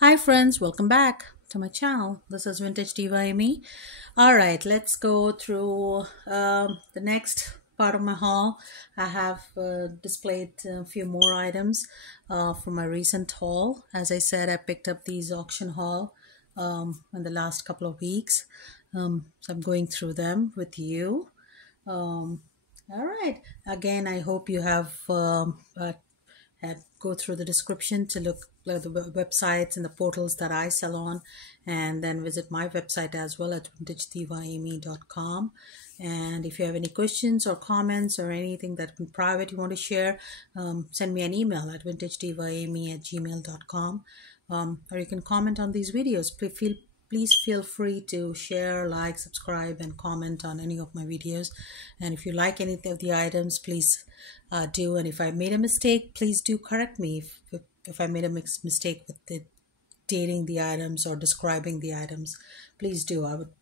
Hi friends, welcome back to my channel. This is Vintage Diva Amy. Alright, let's go through the next part of my haul. I have displayed a few more items from my recent haul. As I said, I picked up these auction haul in the last couple of weeks. So I'm going through them with you. All right. Again, I hope you have go through the description to look at the websites and the portals that I sell on, and then visit my website as well at vintagedivaamy.com. And if you have any questions or comments or anything that in private you want to share, send me an email at vintagedivaamy@gmail.com, or you can comment on these videos. Please feel free to share, like, subscribe, and comment on any of my videos. And if you like any of the items, please do. And if I made a mistake, please do correct me if I made a mistake with dating the items or describing the items. Please do. I would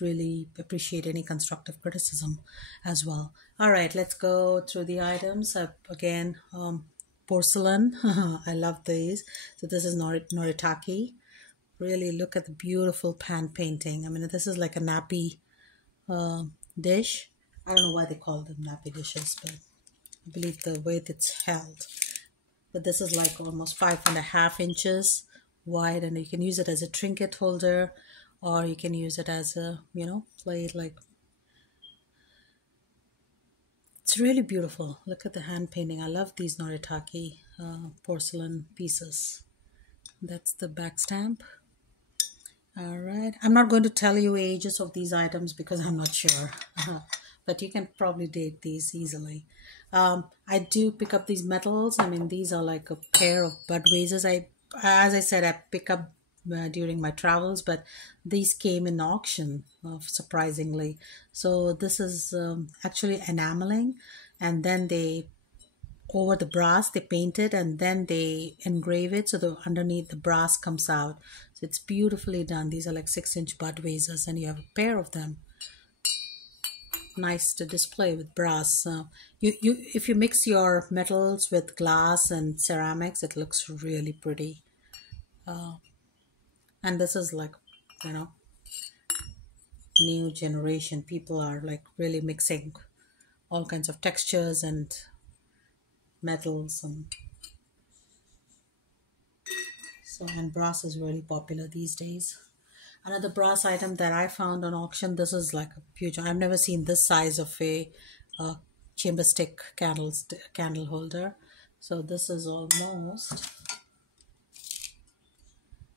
really appreciate any constructive criticism as well. All right, let's go through the items. Again, porcelain. I love these. So this is Noritake. Really look at the beautiful pan painting. I mean, this is like a nappy dish. I don't know why they call them nappy dishes, but I believe the way it's held. But this is like almost 5.5 inches wide, and you can use it as a trinket holder, or you can use it as a, plate. Like, it's really beautiful. Look at the hand painting. I love these Noritake porcelain pieces. That's the back stamp. All right, I'm not going to tell you ages of these items because I'm not sure, but you can probably date these easily. I do pick up these metals. I mean, these are like a pair of Budweisers. As I said, I pick up during my travels, but these came in auction, surprisingly. So this is actually enameling, and then over the brass they paint it, and then they engrave it so the underneath the brass comes out. So it's beautifully done. These are like 6-inch Budweisers, and you have a pair of them. Nice to display with brass. If you mix your metals with glass and ceramics, it looks really pretty. And this is like, new generation. People are like really mixing all kinds of textures and metals, and brass is really popular these days. Another brass item that I found on auction, this is like a huge, I've never seen this size of a chamber stick candle holder. So this is almost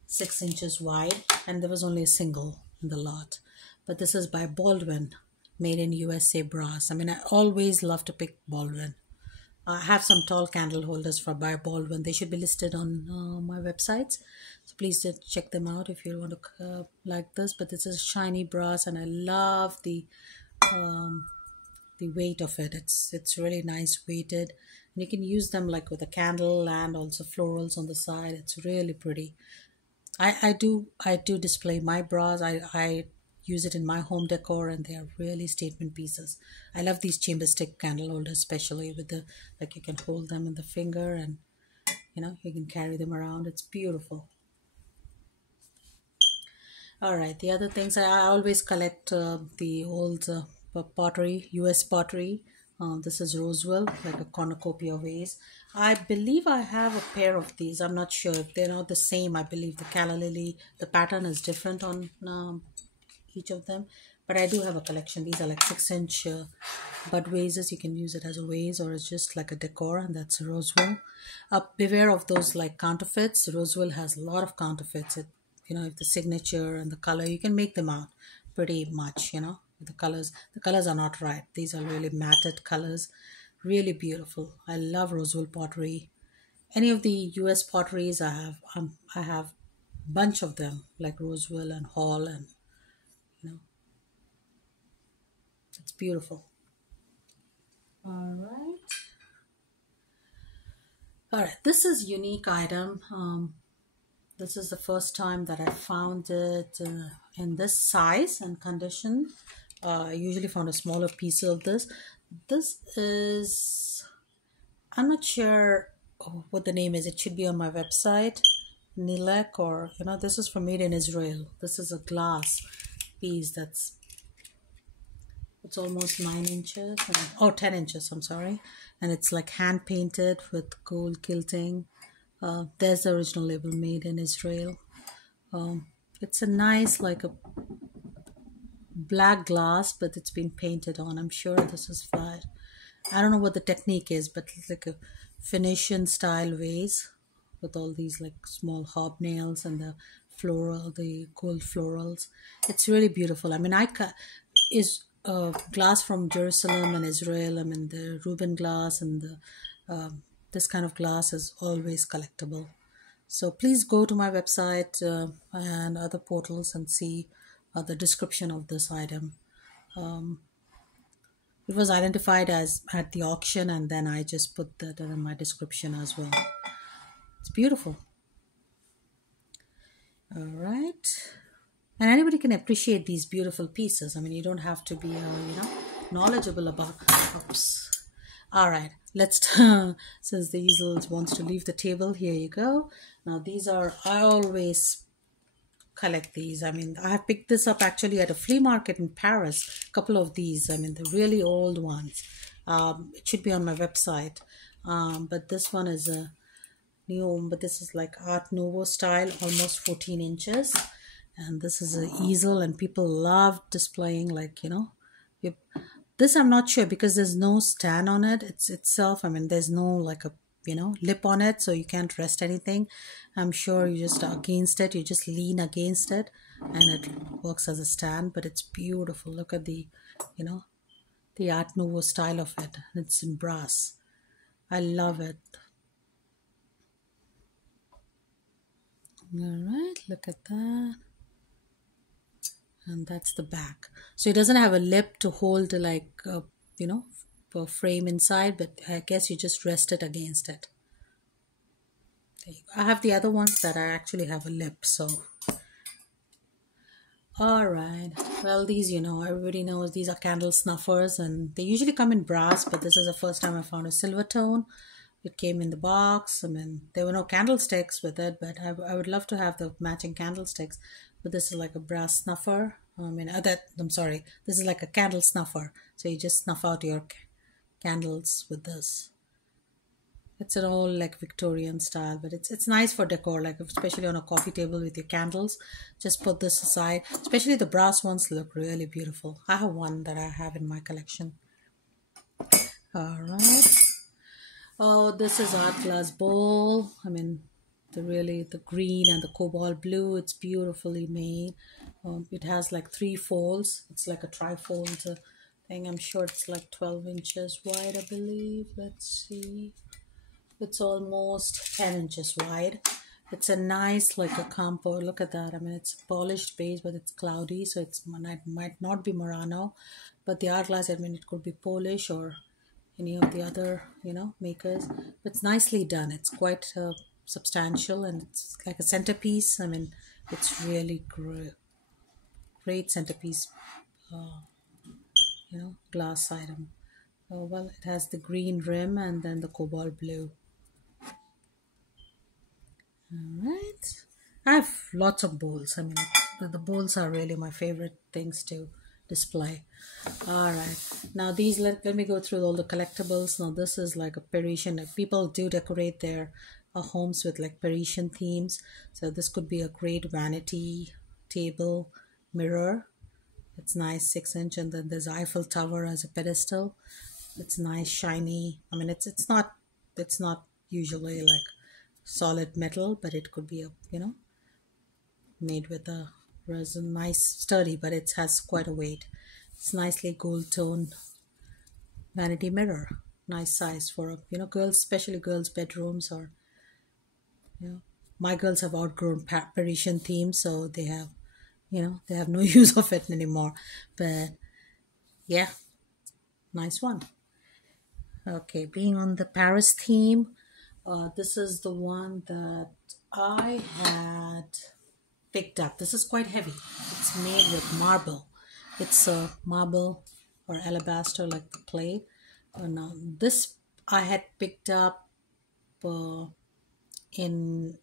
6 inches wide, and there was only a single in the lot. But this is by Baldwin, made in USA brass. I mean, I always love to pick Baldwin. I have some tall candle holders by Baldwin. They should be listed on my websites. So please check them out if you want to like this. But this is shiny brass, and I love the weight of it. It's really nice weighted. And you can use them like with a candle and also florals on the side. It's really pretty. I do display my brass. I use it in my home decor, and they are really statement pieces. I love these chamber stick candle holders, especially with the, like, you can hold them in the finger, and you can carry them around. It's beautiful. All right, the other things, I always collect the old pottery, US pottery. This is Roswell, like a cornucopia vase. I believe I have a pair of these. I'm not sure if they're not the same. I believe the calla lily, the pattern is different on each of them, but I do have a collection. These are like 6-inch Budweisers. You can use it as a vase, or it's just like a decor, and that's Roswell. Beware of those like counterfeits. Roswell has a lot of counterfeits. If the signature and the color, you can make them out pretty much. The colors are not right. These are really matted colors, really beautiful. I love Roswell pottery. Any of the US potteries I have bunch of them, like Roswell and Hall, and it's beautiful. All right, this is unique item. This is the first time that I found it in this size and condition. I usually found a smaller piece of this. This is, I'm not sure what the name is. It should be on my website. Nilek, or this is from made in Israel. This is a glass piece it's almost 9 inches, or 10 inches, I'm sorry. And it's like hand painted with gold gilding. There's the original label, made in Israel. It's a nice, like a black glass, but it's been painted on. I'm sure this is flat. I don't know what the technique is, but it's like a Phoenician style vase with all these like small hobnails and the gold florals. It's really beautiful. I mean, is glass from Jerusalem and Israel. I mean, the Reuben glass and this kind of glass is always collectible. So please go to my website and other portals and see the description of this item. It was identified as at the auction, and then I just put that in my description as well. It's beautiful. All right. And anybody can appreciate these beautiful pieces. I mean, you don't have to be, knowledgeable about. Oops. All right. Let's, since the easel wants to leave the table, here you go. Now, I always collect these. I mean, I have picked this up actually at a flea market in Paris. A couple of these. I mean, the really old ones. It should be on my website. But this one is a new, but this is like Art Nouveau style, almost 14 inches. And this is an easel, and people love displaying, like, this I'm not sure because there's no stand on it. It's itself. I mean, there's no like a, lip on it, so you can't rest anything. I'm sure you just against it, you just lean against it and it works as a stand, but it's beautiful. Look at the, the Art Nouveau style of it. It's in brass. I love it. All right, look at that. And that's the back. So it doesn't have a lip to hold like, a frame inside, but I guess you just rest it against it. There you go. I have the other ones that I actually have a lip, so. All right. Well, these, everybody knows these are candle snuffers, and they usually come in brass, but this is the first time I found a silver tone. It came in the box. I mean, there were no candlesticks with it, but I would love to have the matching candlesticks. But this is like a brass snuffer. I'm sorry. This is like a candle snuffer. So you just snuff out your candles with this. It's an old like Victorian style, but it's nice for decor, like especially on a coffee table with your candles. Just put this aside. Especially the brass ones look really beautiful. I have one that I have in my collection. All right. Oh, this is art glass bowl. I mean, the green and the cobalt blue. It's beautifully made. It has like 3 folds. It's like a trifold thing. I'm sure it's like 12 inches wide, I believe. Let's see. It's almost 10 inches wide. It's a nice, like a compo. Look at that. I mean, it's a polished base, but it's cloudy, so it might not be Murano. But the art glass, I mean, it could be Polish or any of the other, makers. But it's nicely done. It's quite substantial, and it's like a centerpiece. I mean, it's really great centerpiece, glass item. Well, it has the green rim and then the cobalt blue. All right. I have lots of bowls. I mean, the bowls are really my favorite things to display. All right. Now these, let me go through all the collectibles. Now this is like a Parisian. People do decorate their homes with like Parisian themes. So this could be a great vanity table mirror. It's nice, 6-inch, and then there's Eiffel Tower as a pedestal. It's nice, shiny. I mean, it's not usually like solid metal, but it could be made with a resin, nice, sturdy, but it has quite a weight. It's nicely gold tone vanity mirror, nice size for girls, especially girls' bedrooms, or my girls have outgrown Parisian themes, so they have they have no use of it anymore. But yeah, nice one. Okay, being on the Paris theme, this is the one that I had picked up. This is quite heavy. It's made with marble. It's a marble or alabaster, like the clay. Now this I had picked up in